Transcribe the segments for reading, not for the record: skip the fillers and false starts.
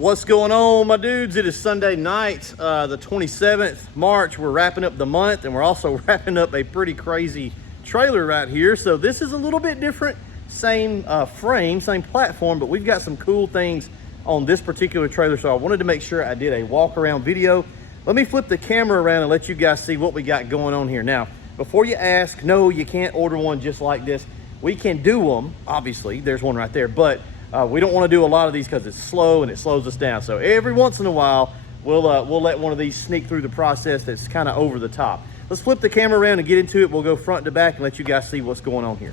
What's going on, my dudes? It is Sunday night, the 27th March. We're wrapping up the month, and we're also wrapping up a pretty crazy trailer right here. So this is a little bit different, same frame, same platform, but we've got some cool things on this particular trailer. So I wanted to make sure I did a walk around video. Let me flip the camera around and let you guys see what we got going on here. Now, before you ask, no, you can't order one just like this. We can do them, obviously, there's one right there, but we don't want to do a lot of these because it's slow and it slows us down. So every once in a while, we'll let one of these sneak through the process that's kind of over the top. Let's flip the camera around and get into it. We'll go front to back and let you guys see what's going on here.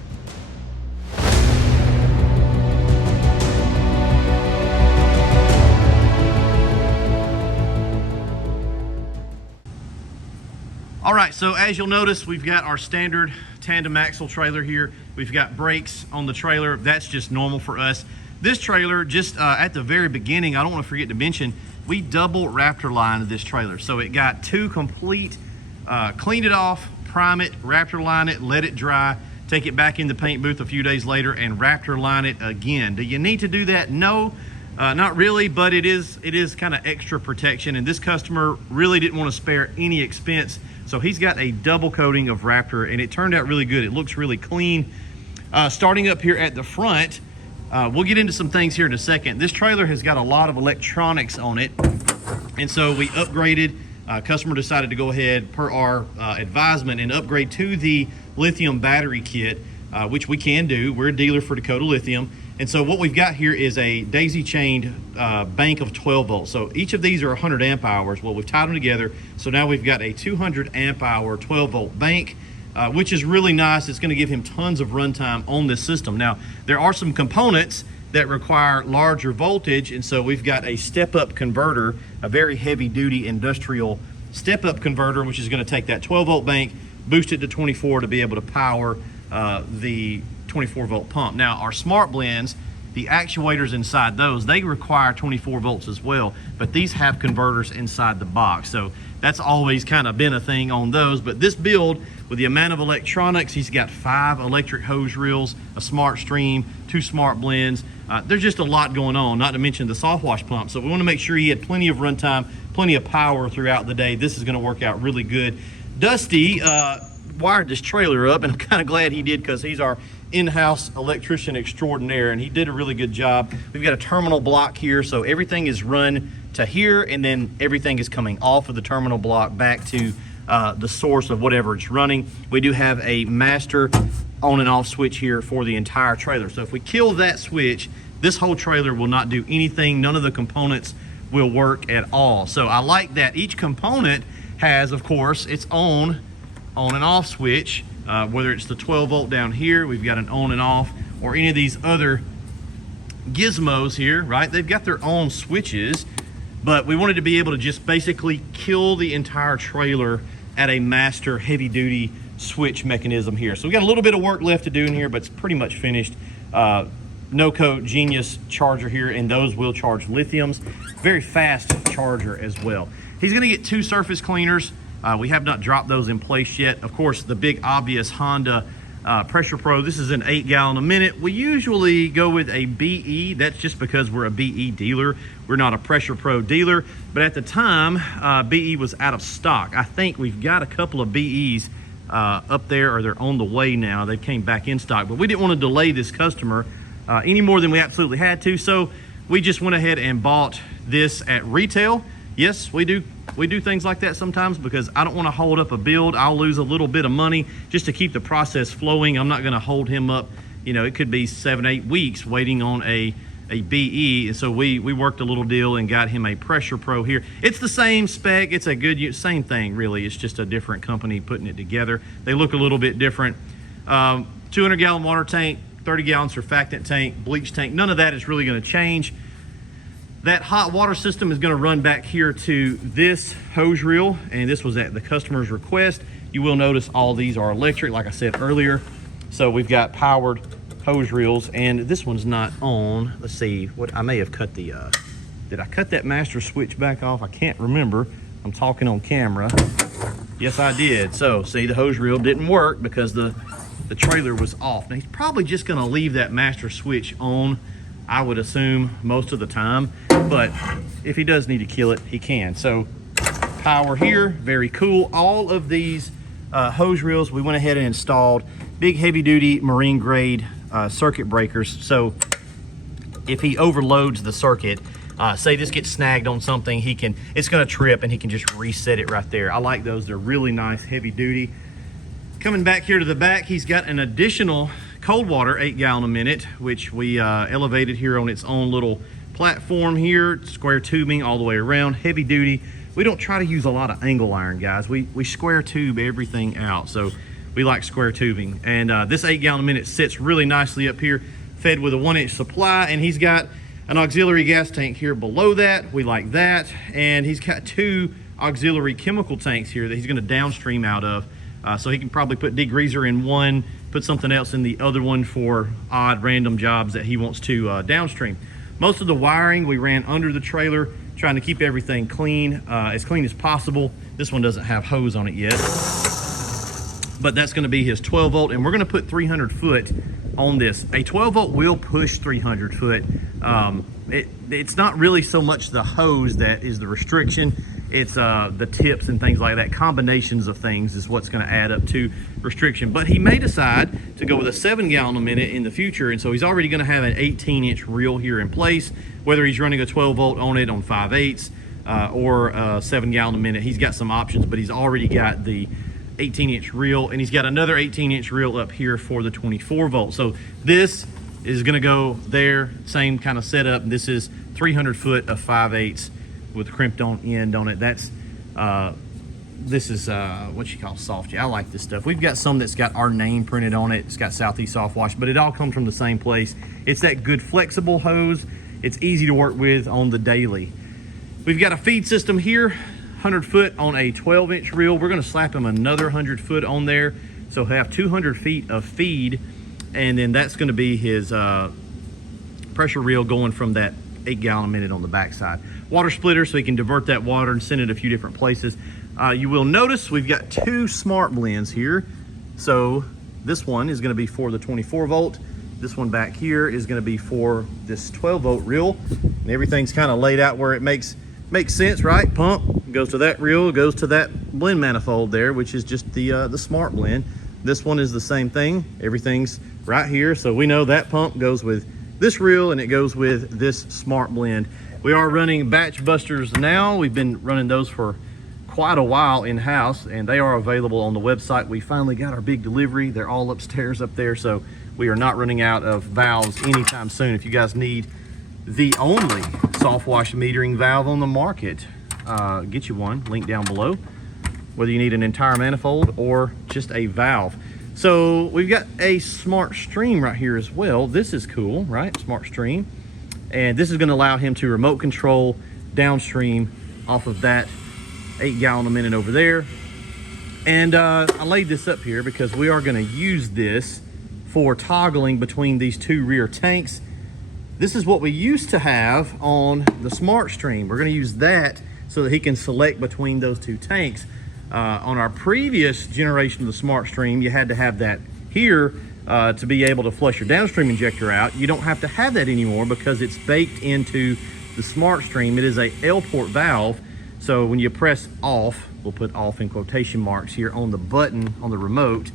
All right, so as you'll notice, we've got our standard tandem axle trailer here. We've got brakes on the trailer. That's just normal for us. This trailer, just at the very beginning, I don't want to forget to mention, we double Raptor lined this trailer. So it got two complete, cleaned it off, prime it, Raptor line it, let it dry, take it back in the paint booth a few days later and Raptor line it again. Do you need to do that? No, not really, but it is kind of extra protection, and this customer really didn't want to spare any expense. So he's got a double coating of Raptor, and it turned out really good. It looks really clean. Starting up here at the front, we'll get into some things here in a second. This trailer has got a lot of electronics on it, and so we upgraded. Customer decided to go ahead per our advisement and upgrade to the lithium battery kit, which we can do. We're a dealer for Dakota Lithium. And so what we've got here is a daisy chained bank of 12 volts. So each of these are 100 amp hours. Well, we've tied them together. So now we've got a 200 amp hour 12 volt bank, which is really nice. It's going to give him tons of runtime on this system. Now, there are some components that require larger voltage. And so we've got a step-up converter, a very heavy-duty industrial step-up converter, which is going to take that 12 volt bank, boost it to 24 to be able to power the 24 volt pump. Now, our smart blends, the actuators inside those, they require 24 volts as well, but these have converters inside the box. So that's always kind of been a thing on those. But this build, with the amount of electronics, he's got 5 electric hose reels, a smart stream, 2 smart blends. There's just a lot going on, not to mention the Softwash pump. So we want to make sure he had plenty of runtime, plenty of power throughout the day. This is going to work out really good. Dusty wired this trailer up, and I'm kind of glad he did, because he's our in-house electrician extraordinaire, and he did a really good job. We've got a terminal block here, so everything is run to here, and then everything is coming off of the terminal block back to the source of whatever it's running. We do have a master on and off switch here for the entire trailer. So if we kill that switch, this whole trailer will not do anything. None of the components will work at all. So I like that each component has, of course, its own on and off switch. Whether it's the 12 volt down here, we've got an on and off, or any of these other gizmos here, right? They've got their own switches, but we wanted to be able to just basically kill the entire trailer at a master heavy duty switch mechanism here. So we got a little bit of work left to do in here, but it's pretty much finished. No coat Genius charger here, and those will charge lithiums. Very fast charger as well. He's gonna get 2 surface cleaners. We have not dropped those in place yet. Of course, the big obvious Honda Pressure Pro. This is an 8 gallon a minute. We usually go with a BE. That's just because we're a BE dealer. We're not a Pressure Pro dealer. But at the time, BE was out of stock. I think we've got a couple of BEs up there, or they're on the way now. They came back in stock. But we didn't want to delay this customer any more than we absolutely had to. So we just went ahead and bought this at retail. Yes, we do things like that sometimes, because I don't want to hold up a build. I'll lose a little bit of money just to keep the process flowing. I'm not going to hold him up. You know, it could be 7-8 weeks waiting on a BE. And so we worked a little deal and got him a Pressure Pro here. It's the same spec. It's a good, same thing really. It's just a different company putting it together. They look a little bit different. 200 gallon water tank, 30 gallon surfactant tank, bleach tank. None of that is really going to change. That hot water system is going to run back here to this hose reel, and this was at the customer's request. You will notice all these are electric, like I said earlier. So we've got powered hose reels, and this one's not on. Let's see, what I may have cut the, did I cut that master switch back off? I can't remember. I'm talking on camera. Yes, I did. So see, the hose reel didn't work because the trailer was off. Now he's probably just going to leave that master switch on I would assume most of the time, but if he does need to kill it, he can. So power here, very cool. All of these hose reels we went ahead and installed big heavy duty marine grade circuit breakers. So if he overloads the circuit, say this gets snagged on something, it's gonna trip and he can just reset it right there. I like those, they're really nice, heavy duty. Coming back here to the back, he's got an additional cold water 8 gallon a minute, which we elevated here on its own little platform here, square tubing all the way around, heavy duty. We don't try to use a lot of angle iron, guys. We square tube everything out, so we like square tubing. And this 8 gallon a minute sits really nicely up here, fed with a 1-inch supply, and he's got an auxiliary gas tank here below that. We like that. And he's got 2 auxiliary chemical tanks here that he's gonna downstream out of. So he can probably put degreaser in one, put something else in the other one for odd random jobs that he wants to downstream. Most of the wiring we ran under the trailer, trying to keep everything clean, as clean as possible. This one doesn't have hose on it yet, but that's gonna be his 12 volt, and we're gonna put 300 foot on this. A 12 volt will push 300 foot. It's not really so much the hose that is the restriction, it's the tips and things like that. Combinations of things is what's gonna add up to restriction. But he may decide to go with a 7 gallon a minute in the future, and so he's already gonna have an 18-inch reel here in place, whether he's running a 12 volt on it on 5/8 or 7 gallon a minute. He's got some options, but he's already got the 18-inch reel, and he's got another 18-inch reel up here for the 24 volt. So this is gonna go there, same kind of setup. This is 300 foot of 5/8 with crimped on end on it. That's this is what you call soft. I like this stuff. We've got some that's got our name printed on it. It's got Southeast Softwash, but it all comes from the same place. It's that good flexible hose. It's easy to work with on the daily. We've got a feed system here, 100 foot on a 12-inch reel. We're gonna slap him another 100 foot on there, so he'll have 200 feet of feed, and then that's gonna be his pressure reel going from that 8 gallon a minute on the backside. Water splitter, so he can divert that water and send it a few different places. You will notice we've got 2 smart blends here. So this one is gonna be for the 24 volt. This one back here is gonna be for this 12 volt reel. And everything's kind of laid out where it makes sense, right? Pump goes to that reel, goes to that blend manifold there, which is just the smart blend. This one is the same thing. Everything's right here. So we know that pump goes with this reel and it goes with this smart blend. We are running batch busters now. We've been running those for quite a while in-house, and they are available on the website. We finally got our big delivery. They're all upstairs up there, so we are not running out of valves anytime soon. If you guys need the only Softwash metering valve on the market, get you one, link down below, whether you need an entire manifold or just a valve. So we've got a smart stream right here as well. This is cool, right? Smart stream. And this is gonna allow him to remote control downstream off of that 8 gallon a minute over there. And I laid this up here because we are gonna use this for toggling between these 2 rear tanks. This is what we used to have on the smart stream. We're gonna use that so that he can select between those 2 tanks. On our previous generation of the smart stream, you had to have that here to be able to flush your downstream injector out. You don't have to have that anymore because it's baked into the smart stream. It is a L port valve. So when you press off, we'll put off in quotation marks here on the button on the remote,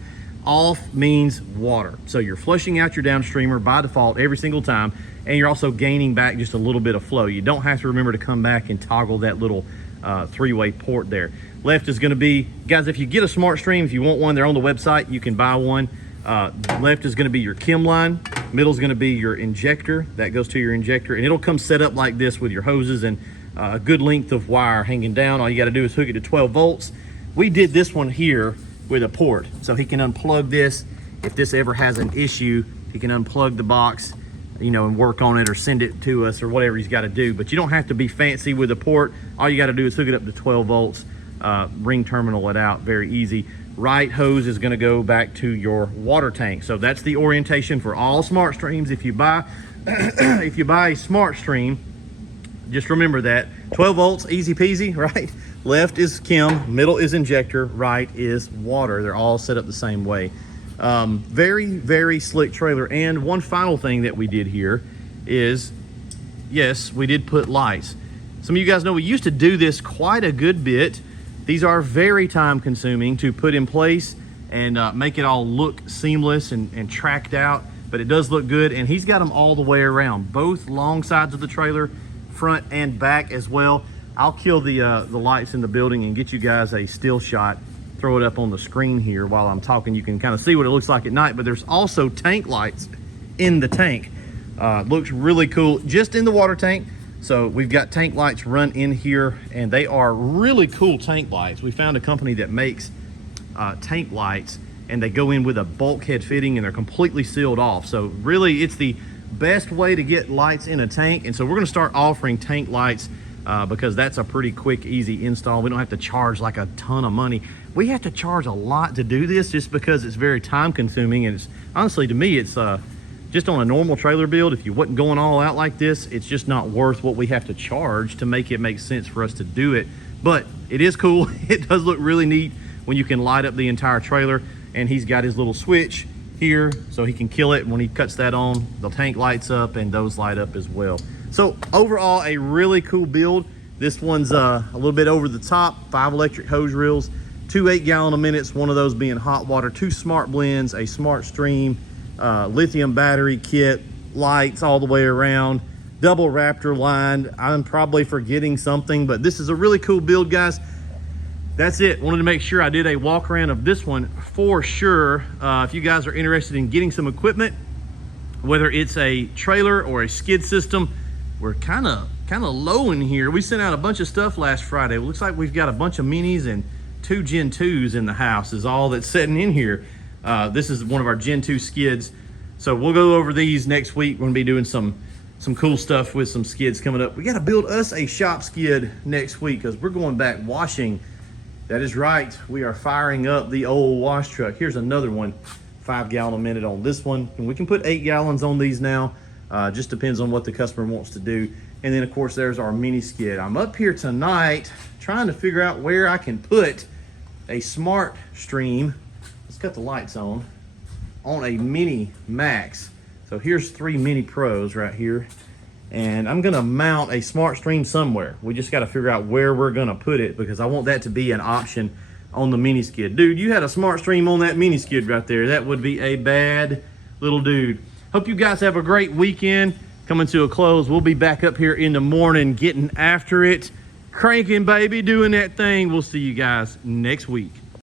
off means water. So you're flushing out your downstreamer by default every single time, and you're also gaining back just a little bit of flow. You don't have to remember to come back and toggle that little 3-way port there. Left is gonna be, guys, if you get a smart stream, if you want one, they're on the website, you can buy one. Left is gonna be your chem line. Middle is gonna be your injector. That goes to your injector, and it'll come set up like this with your hoses and a good length of wire hanging down. All you gotta do is hook it to 12 volts. We did this one here with a port, so he can unplug this. If this ever has an issue, he can unplug the box, you know, and work on it or send it to us or whatever he's got to do. But you don't have to be fancy with a port. All you got to do is hook it up to 12 volts, ring terminal it out, very easy. Right hose is going to go back to your water tank. So that's the orientation for all smart streams. If you buy if you buy a smart stream, just remember that 12 volts, easy peasy, right? Left is chem, middle is injector, right is water. They're all set up the same way. Very, very slick trailer. And one final thing that we did here is, yes, we did put lights. Some of you guys know we used to do this quite a good bit. These are very time consuming to put in place and make it all look seamless and tracked out, but it does look good. And he's got them all the way around, both long sides of the trailer, front and back as well. I'll kill the lights in the building and get you guys a still shot, throw it up on the screen here while I'm talking. You can kind of see what it looks like at night, but there's also tank lights in the tank. Looks really cool just in the water tank. So we've got tank lights run in here, and they are really cool tank lights. We found a company that makes tank lights, and they go in with a bulkhead fitting and they're completely sealed off. So really it's the best way to get lights in a tank. And so we're going to start offering tank lights because that's a pretty quick, easy install. We don't have to charge like a ton of money. We have to charge a lot to do this just because it's very time consuming. And it's honestly, to me, it's just on a normal trailer build, if you wasn't going all out like this, it's just not worth what we have to charge to make it make sense for us to do it. But it is cool. It does look really neat when you can light up the entire trailer. And he's got his little switch here so he can kill it. When he cuts that on, the tank lights up and those light up as well. So overall, a really cool build. This one's a little bit over the top. 5 electric hose reels, 2 8-gallon a minutes, one of those being hot water, 2 smart blends, a smart stream, lithium battery kit, lights all the way around, double Raptor line. I'm probably forgetting something, but this is a really cool build, guys. That's it. Wanted to make sure I did a walk around of this one for sure. If you guys are interested in getting some equipment, whether it's a trailer or a skid system, we're kind of low in here. We sent out a bunch of stuff last Friday. It looks like we've got a bunch of minis and 2 Gen 2s in the house is all that's sitting in here. This is one of our Gen 2 skids. So we'll go over these next week. We're gonna be doing some cool stuff with some skids coming up. We gotta build us a shop skid next week because we're going back washing. That is right, we are firing up the old wash truck. Here's another one, 5 gallon a minute on this one. And we can put 8 gallons on these now. Just depends on what the customer wants to do. And then of course there's our mini skid. I'm up here tonight trying to figure out where I can put a smart stream. Let's cut the lights on a mini max. So here's 3 mini pros right here. And I'm gonna mount a smart stream somewhere. We just gotta figure out where we're gonna put it because I want that to be an option on the mini skid. Dude, you had a smart stream on that mini skid right there. That would be a bad little dude. Hope you guys have a great weekend. Coming to a close. We'll be back up here in the morning getting after it. Cranking, baby, doing that thing. We'll see you guys next week.